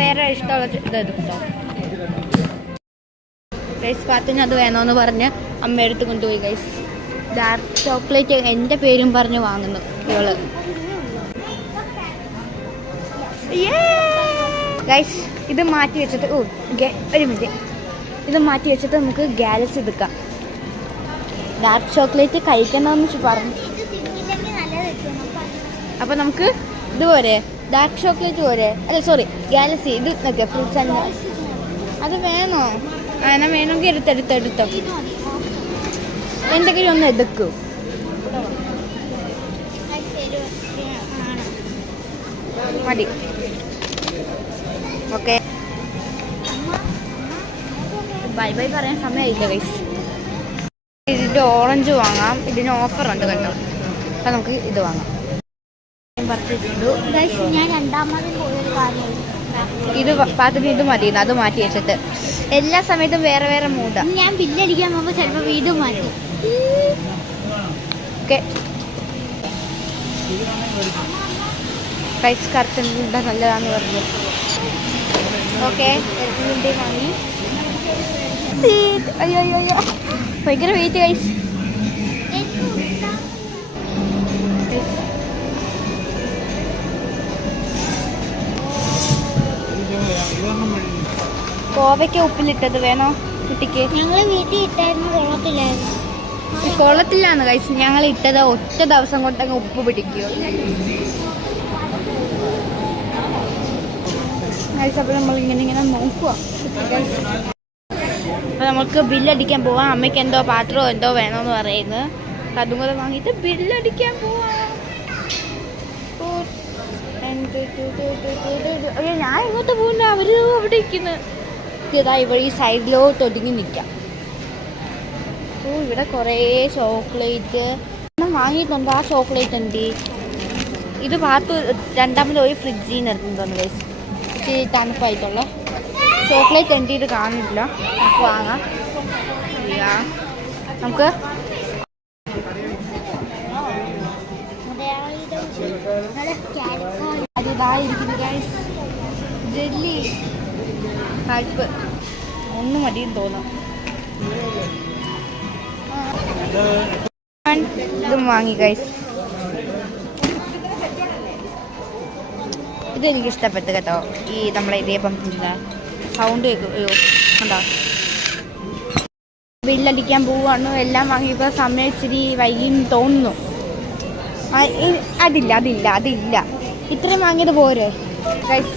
വേറെ ഇഷ്ടമുള്ള ഇതെടുത്തോ. ഗൈസ് പാത്തിന് അത് വേണമെന്ന് പറഞ്ഞ് അമ്മ എടുത്ത് കൊണ്ടുപോയി. ഗൈസ് ഡാർക്ക് ചോക്ലേറ്റ് എൻ്റെ പേരും പറഞ്ഞ് വാങ്ങുന്നു ഇവള്. ഗൈസ് ഇത് മാറ്റി വെച്ചിട്ട് ഒരു മിനിറ്റ്, ഇത് മാറ്റി വെച്ചിട്ട് നമുക്ക് ഗാലക്സി എടുക്കാം. ഡാർക്ക് ചോക്ലേറ്റ് കഴിക്കണമെന്ന് പറഞ്ഞു. അപ്പോൾ നമുക്ക് ഇതുപോലെ ഡാർക്ക് ചോക്ലേറ്റ് പോരെ, അല്ല സോറി ഗാലക്സി ഇത് നോക്കിയ ഫ്രൂട്ട്സ് തന്നെ. അത് വേണോ? എന്നാൽ വേണമെങ്കിൽ എടുത്തോ. എന്തെങ്കിലും ഒന്ന് എടുക്കൂ. മതി. ഓക്കെ, ബൈ ബൈ പറയാൻ സമയമായില്ല ഗൈസ്. ഇതിൻ്റെ ഓറഞ്ച് വാങ്ങാം, ഇതിന് ഓഫറുണ്ട് കേട്ടോ. അപ്പം നമുക്ക് ഇത് വാങ്ങാം. ഞാൻ രണ്ടാമത് പോയൊരു കാര്യം ഇത് പാത്തിന് ഇത് മതി, അത് മാറ്റി വെച്ചിട്ട് എല്ലാ സമയത്തും വേറെ വേറെ മൂടാ. ഞാൻ ബില്ലടിക്കാൻ പോകുമ്പോൾ ചിലപ്പോൾ വീട് മാറ്റി. ഓക്കെ പ്രൈസ് കറക്റ്റ് നല്ലതാന്ന് പറഞ്ഞു. ഓക്കെ വാങ്ങി. അയ്യോ ഭയങ്കര വെയിറ്റ് ഗൈസ്. കോവയ്ക്ക് ഉപ്പിലിട്ടത് വേണോ കുട്ടിക്ക്? ഞങ്ങൾ വീട്ടിൽ ഇട്ടായിരുന്നു, കൊള്ളത്തില്ലായിരുന്നു. കൊള്ളത്തില്ലാന്ന് കഴിച്ചു. ഞങ്ങൾ ഇട്ടത് ഒറ്റ ദിവസം കൊണ്ടങ്ങ് ഉപ്പ് പിടിക്കുമോ കഴിച്ച്. അപ്പോൾ നമ്മളിങ്ങനെ നോക്കുക. അപ്പോൾ നമുക്ക് ബില്ലടിക്കാൻ പോവാം. അമ്മയ്ക്ക് എന്തോ പാത്രമോ എന്തോ വേണമെന്ന് പറയുന്നത്. അതും കൂടെ വാങ്ങിയിട്ട് ബില്ലടിക്കാൻ പോവാം. അയ്യോ ഞാൻ ഇങ്ങോട്ട് പോകുന്നില്ല, അവർ അവിടെ ഇരിക്കുന്നത്. ഇതാ ഇവിടെ ഈ സൈഡിലോട്ട് ഒതുങ്ങി നിൽക്കാം. ഇവിടെ കുറേ ചോക്ലേറ്റ് വാങ്ങിയിട്ടുണ്ട്. ആ ചോക്ലേറ്റ് എന്തി ഇത് പാത്തു രണ്ടാമത് പോയി ഫ്രിഡ്ജിൽ നിന്ന് എടുത്തുണ്ടോന്ന് കഴിച്ചു. ഇച്ചിരി തണുപ്പായിട്ടുള്ള ചോക്ലേറ്റ് എന്തി ഇത് കാണില്ല. നമുക്ക് വാങ്ങാം. നമുക്ക് ജെല്ലി പൾപ്പ് ഒന്നും മതിയെന്ന് തോന്നും. ഇതും വാങ്ങി ഗൈസ്. ഇതെനിക്ക് ഇഷ്ടപ്പെട്ടു കേട്ടോ. ഈ നമ്മളെ ഇതേപ്പം സൗണ്ട് കേൾക്കും. കണ്ടോ ബില്ലടിക്കാൻ പോവാണ്. എല്ലാം വാങ്ങിയപ്പോൾ സമയം ഇച്ചിരി വൈകിന്ന് തോന്നുന്നു. അതില്ല ഇത്രയും വാങ്ങിയത് പോരെ ഗൈസ്.